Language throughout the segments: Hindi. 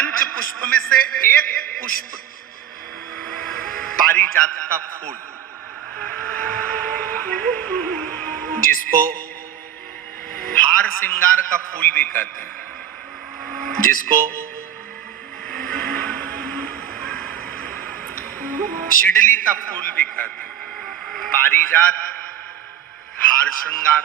पंच पुष्प में से एक पुष्प पारिजात का फूल, जिसको हार श्रृंगार का फूल भी कहते हैं, जिसको शिडली का फूल भी कहते हैं, पारिजात हार श्रृंगार।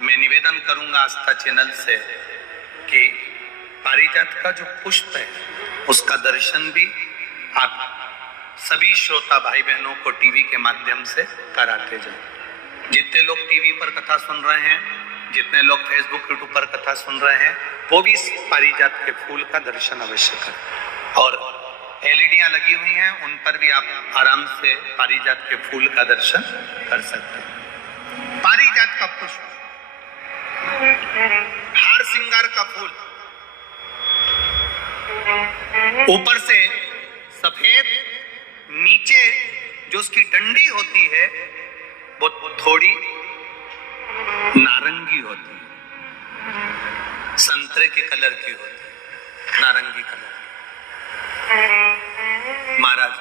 मैं निवेदन करूंगा आस्था चैनल से कि पारिजात का जो पुष्प है उसका दर्शन भी आप सभी श्रोता भाई बहनों को टीवी के माध्यम से कराते जाए। जितने लोग टीवी पर कथा सुन रहे हैं, जितने लोग फेसबुक यूट्यूब पर कथा सुन रहे हैं, वो भी इस पारिजात के फूल का दर्शन अवश्य करें। और एलईडियां लगी हुई हैं, उन पर भी आप आराम से पारिजात के फूल का दर्शन कर सकते हैं। पारिजात का पुष्प, हार श्रृंगार का फूल, ऊपर से सफेद, नीचे जो उसकी डंडी होती है वो थोड़ी नारंगी होती है, संतरे के कलर की होती है, नारंगी कलर। महाराज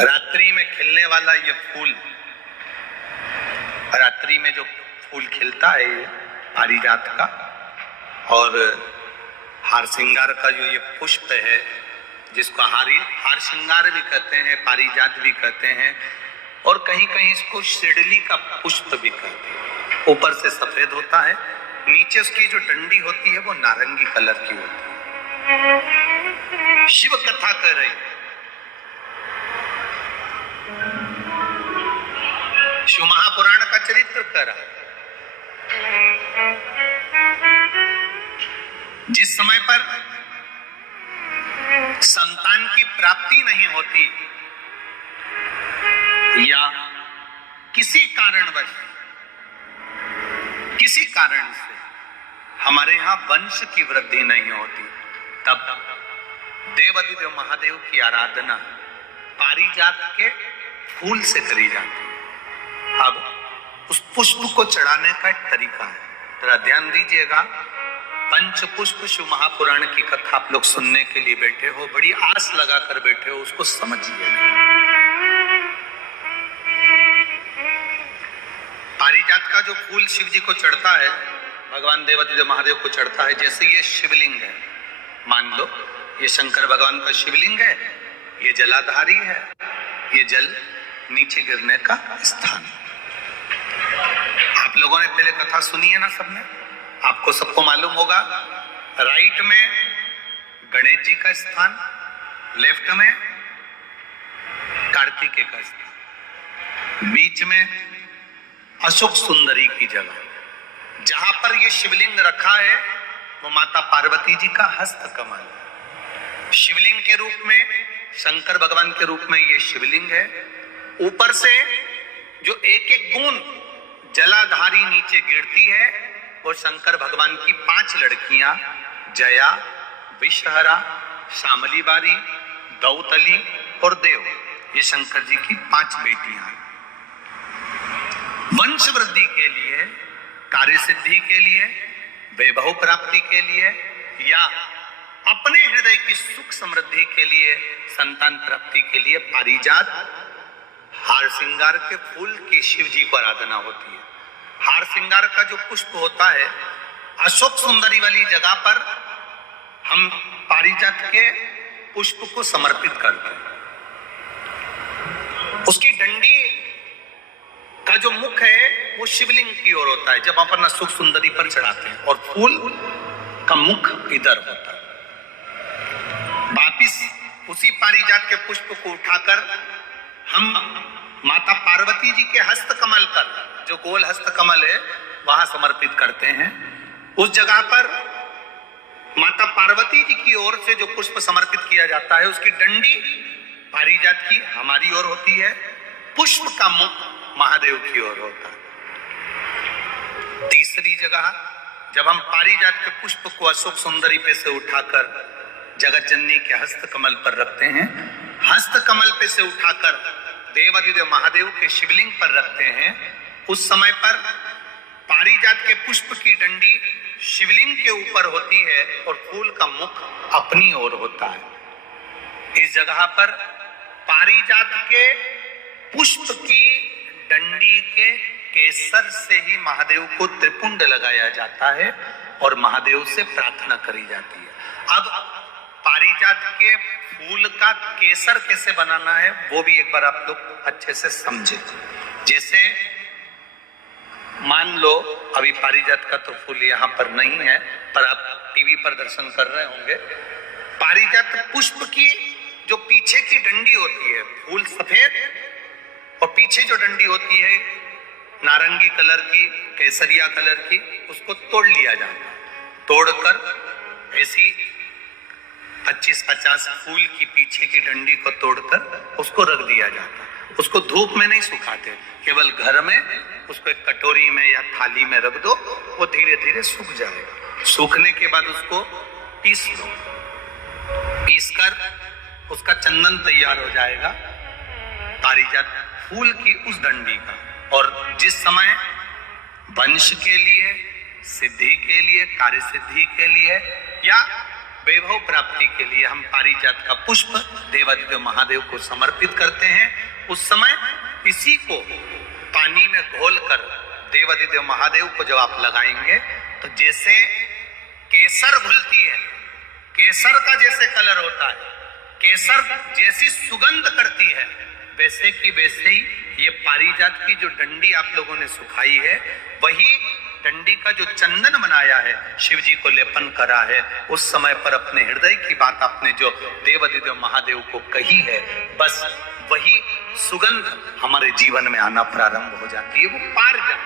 रात्रि में खिलने वाला ये फूल, रात्रि में जो फूल खिलता है ये पारिजात का, और हार श्रृंगार का जो ये पुष्प है, जिसको हार श्रृंगार भी कहते हैं, पारिजात भी कहते हैं, और कहीं कहीं इसको शिडली का पुष्प भी कहते हैं। ऊपर से सफेद होता है, नीचे उसकी जो डंडी होती है वो नारंगी कलर की होती है। शिव कथा कर रही है, शिव महापुराण का चरित्र कर रहा है। जिस समय पर संतान की प्राप्ति नहीं होती या किसी कारण से हमारे यहां वंश की वृद्धि नहीं होती, तब देवाधिदेव महादेव की आराधना पारिजात के फूल से करी जाती है। अब उस पुष्प को चढ़ाने का एक तरीका है, जरा ध्यान दीजिएगा। पंच पुष्प शिव महापुराण की कथा आप लोग सुनने के लिए बैठे हो, बड़ी आस लगाकर बैठे हो, उसको समझिए। पारिजात का जो फूल शिव जी को चढ़ता है, भगवान देवाधिदेव महादेव को चढ़ता है, जैसे ये शिवलिंग है, मान लो ये शंकर भगवान का शिवलिंग है, ये जलाधारी है, ये जल नीचे गिरने का स्थान। आप लोगों ने पहले कथा सुनी है ना सबने, आपको सबको मालूम होगा। राइट में गणेश जी का स्थान, लेफ्ट में कार्तिकेय का स्थान, बीच में अशोक सुंदरी की जगह। जहां पर ये शिवलिंग रखा है वो माता पार्वती जी का हस्त कमल है। शिवलिंग के रूप में, शंकर भगवान के रूप में ये शिवलिंग है। ऊपर से जो एक एक बूंद जलाधारी नीचे गिरती है, और शंकर भगवान की 5 लड़कियां, जया, विषहरा, शामली बारी, दौतली और देव, ये शंकर जी की 5 बेटियां हैं। वंश वृद्धि के लिए, कार्य सिद्धि के लिए, वैभव प्राप्ति के लिए, या अपने हृदय की सुख समृद्धि के लिए, संतान प्राप्ति के लिए पारिजात हार श्रृंगार के फूल की शिव जी को आराधना होती है। हार श्रृंगार का जो पुष्प होता है, अशोक सुंदरी वाली जगह पर हम पारिजात के पुष्प को समर्पित करते हैं। उसकी डंडी का जो मुख है वो शिवलिंग की ओर होता है जब अपन अशोक सुंदरी पर चढ़ाते हैं, और फूल का मुख इधर होता है। वापिस उसी पारिजात के पुष्प को उठाकर हम माता पार्वती जी के हस्त कमल पर, जो गोल हस्त कमल है, वहां समर्पित करते हैं। उस जगह पर माता पार्वती जी की ओर से जो पुष्प समर्पित किया जाता है, उसकी डंडी पारिजात की हमारी ओर होती है, पुष्प का मुख महादेव की ओर होता है। तीसरी जगह, जब हम पारिजात के पुष्प को अशोक सुंदरी पे से उठाकर जगत जननी के हस्त कमल पर रखते हैं, हस्त कमल पे से उठाकर देवाधिदेव महादेव के शिवलिंग पर रखते हैं, उस समय पर पारिजात के पुष्प की डंडी शिवलिंग के ऊपर होती है और फूल का मुख अपनी ओर होता है। इस जगह पर पारिजात के पुष्प की डंडी के केसर से ही महादेव को त्रिपुंड लगाया जाता है और महादेव से प्रार्थना करी जाती है। अब पारिजात के फूल का केसर कैसे बनाना है वो भी एक बार आप लोग अच्छे से समझे। जैसे मान लो अभी पारिजात का तो फूल यहाँ पर नहीं है, पर आप टीवी पर दर्शन कर रहे होंगे। पारिजात पुष्प की जो पीछे की डंडी होती है, फूल सफेद और पीछे जो डंडी होती है नारंगी कलर की, केसरिया कलर की, उसको तोड़ लिया जाता है। तोड़कर ऐसी 25-50 फूल की पीछे की डंडी को तोड़कर उसको रख दिया जाता है। उसको धूप में नहीं सुखाते, केवल घर में उसको एक कटोरी में या थाली में रख दो, वो धीरे धीरे सूख जाएगा। सूखने के बाद उसको पीस लो, पीसकर उसका चंदन तैयार हो जाएगा पारिजात फूल की उस डंडी का। और जिस समय वंश के लिए, सिद्धि के लिए, कार्य सिद्धि के लिए या वैभव प्राप्ति के लिए हम पारिजात का पुष्प देवादिदेव महादेव को समर्पित करते हैं, उस समय इसी को पानी में घोलकर देवादिदेव महादेव को जब आप लगाएंगे तो जैसे केसर घुलती है, केसर का जैसे कलर होता है, केसर जैसी सुगंध करती है, वैसे की वैसे ही ये पारिजात की जो डंडी आप लोगों ने सुखाई है, वही डंडी का जो चंदन बनाया है, शिव जी को लेपन करा है, उस समय पर अपने हृदय की बात आपने जो देवादिदेव महादेव को कही है, बस वही सुगंध हमारे जीवन में आना प्रारंभ हो जाती है। वो पारिजात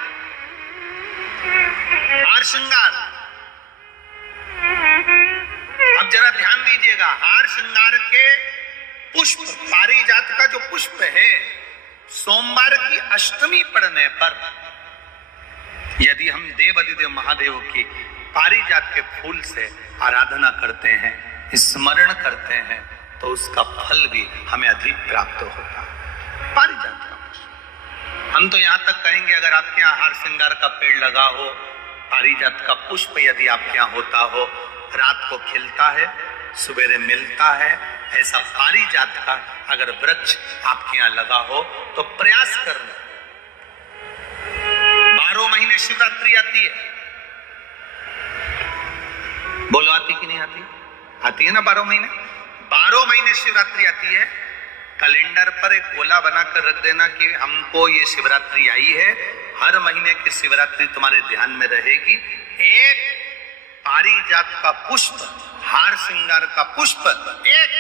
हार श्रृंगार। अब जरा ध्यान दीजिएगा, हार श्रृंगार के पुष्प, पारिजात का जो पुष्प है, सोमवार की अष्टमी पड़ने पर यदि हम देवादिदेव महादेव की पारिजात के फूल से आराधना करते हैं, स्मरण करते हैं, तो उसका फल भी हमें अधिक प्राप्त होता है। पारिजात का पुष्प, हम तो यहाँ तक कहेंगे अगर आपके यहाँ हार श्रृंगार का पेड़ लगा हो, पारिजात का पुष्प यदि आपके यहाँ होता हो, रात को खिलता है, सवेरे मिलता है, ऐसा पारिजात का अगर वृक्ष आपके यहाँ लगा हो तो प्रयास करना। 12 महीने शिवरात्रि आती है, बोलो आती कि नहीं आती? आती है ना 12 महीने। 12 महीने शिवरात्रि आती है। कैलेंडर पर एक गोला बनाकर रख देना कि हमको ये शिवरात्रि आई है, हर महीने की शिवरात्रि तुम्हारे ध्यान में रहेगी। एक पारिजात का पुष्प, हार श्रृंगार का पुष्प एक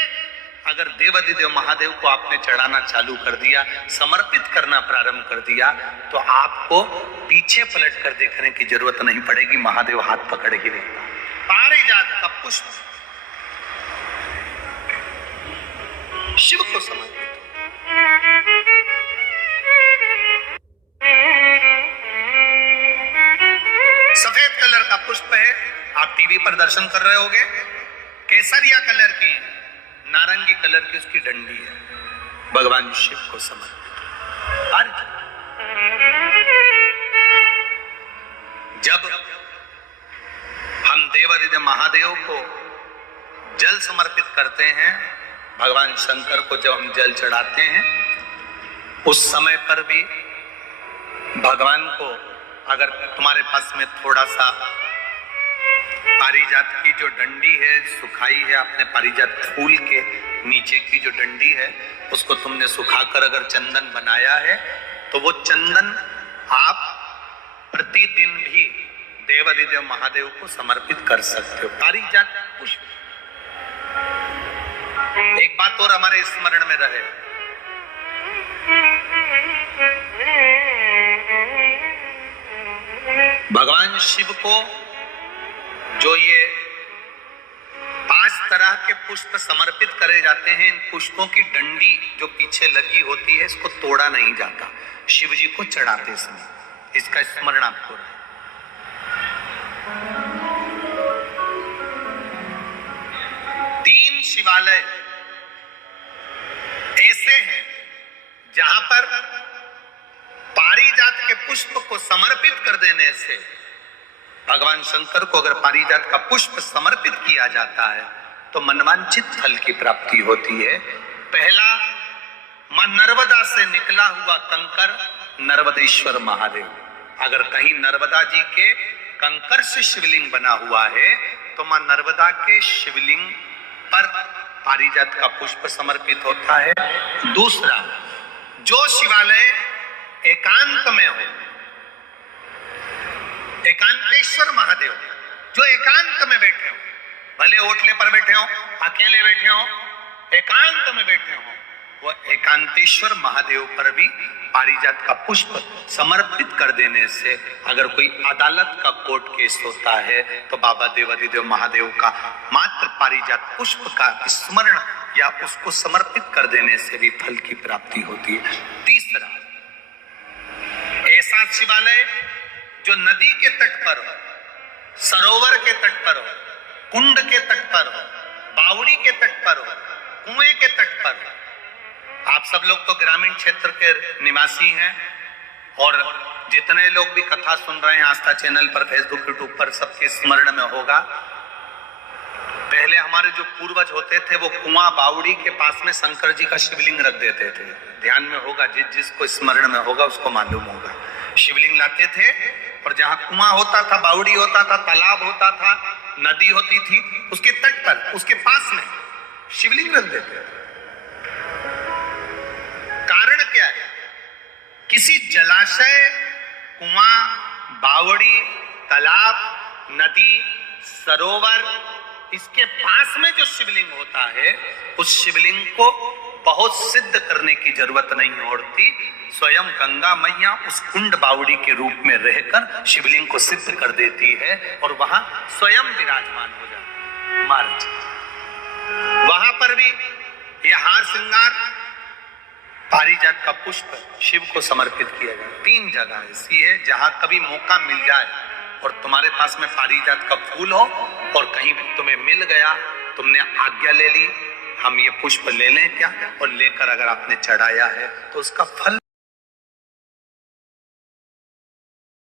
अगर देवादिदेव महादेव को आपने चढ़ाना चालू कर दिया, समर्पित करना प्रारंभ कर दिया, तो आपको पीछे पलट कर देखने की जरूरत नहीं पड़ेगी, महादेव हाथ पकड़ ही लेता। पारिजात का पुष्प शिव को समर्पित। सफेद कलर का पुष्प है, आप टीवी पर दर्शन कर रहे होंगे। केसरिया कलर की, नारंगी कलर की उसकी डंडी है, भगवान शिव को समर्पित। जब हम देवादिदेव महादेव को जल समर्पित करते हैं, भगवान शंकर को जब हम जल चढ़ाते हैं, उस समय पर भी भगवान को अगर तुम्हारे पास में थोड़ा सा पारिजात की जो डंडी है सुखाई है, आपने पारिजात फूल के नीचे की जो डंडी है उसको तुमने सुखाकर अगर चंदन बनाया है, तो वो चंदन आप प्रतिदिन भी देवादिदेव महादेव को समर्पित कर सकते हो। पारिजात पुष्प। एक बात और हमारे स्मरण में रहे, भगवान शिव को जो ये 5 तरह के पुष्प समर्पित करे जाते हैं, इन पुष्पों की डंडी जो पीछे लगी होती है, इसको तोड़ा नहीं जाता शिव जी को चढ़ाते समय। इसका स्मरण आपको रहे। 3 शिवालय ऐसे हैं जहां पर पारिजात के पुष्प को समर्पित कर देने से, भगवान शंकर को अगर पारिजात का पुष्प समर्पित किया जाता है तो मनवांछित फल की प्राप्ति होती है। पहला, मां नर्मदा से निकला हुआ कंकर नर्मदेश्वर महादेव। अगर कहीं नर्मदा जी के कंकर से शिवलिंग बना हुआ है तो मां नर्मदा के शिवलिंग पर पारिजात का पुष्प समर्पित होता है। दूसरा, जो शिवालय एकांत में हो, एकांतेश्वर महादेव जो एकांत में बैठे हो, भले ओटले पर बैठे हो, अकेले बैठे हो, एकांत में बैठे हो, वो एकांतेश्वर महादेव पर भी पारिजात का पुष्प समर्पित कर देने से, अगर कोई अदालत का कोर्ट केस होता है तो बाबा देवादिदेव महादेव का मात्र पारिजात पुष्प का स्मरण या उसको समर्पित कर देने से भी फल की प्राप्ति होती है। तीसरा, ऐसा शिवालय जो नदी के तट पर हो, सरोवर के तट पर हो, कुंड के तट पर हो, बावड़ी के तट पर हो, कुएं के तट पर हो। आप सब लोग तो ग्रामीण क्षेत्र के निवासी हैं और जितने लोग भी कथा सुन रहे हैं आस्था चैनल पर, फेसबुक, यूट्यूब पर, सबके स्मरण में होगा, पहले हमारे जो पूर्वज होते थे वो कुआं बावड़ी के पास में शंकर जी का शिवलिंग रख देते थे। ध्यान में होगा, जिसको स्मरण में होगा उसको मालूम होगा। शिवलिंग लाते थे और जहां कुआं होता था, बावड़ी होता था, तालाब होता था, नदी होती थी, उसके तट पर, उसके पास में शिवलिंग रख देते थे। कारण क्या है? किसी जलाशय, कुआं, बावड़ी, तालाब, नदी, सरोवर, इसके पास में जो शिवलिंग होता है उस शिवलिंग को बहुत सिद्ध करने की जरूरत नहीं होती। स्वयं गंगा मैया उस कुंड बावड़ी के रूप में रहकर शिवलिंग को सिद्ध कर देती है और वहां स्वयं विराजमान हो जाती है महाराज। वहां पर भी यह हार श्रृंगार पारिजात का पुष्प शिव को समर्पित किया जाए। 3 जगह ऐसी है जहां कभी मौका मिल जाए और तुम्हारे पास में पारिजात का फूल हो और कहीं तुम्हें मिल गया, तुमने आज्ञा ले ली, हम ये पुष्प ले लें क्या, और लेकर अगर आपने चढ़ाया है तो उसका फल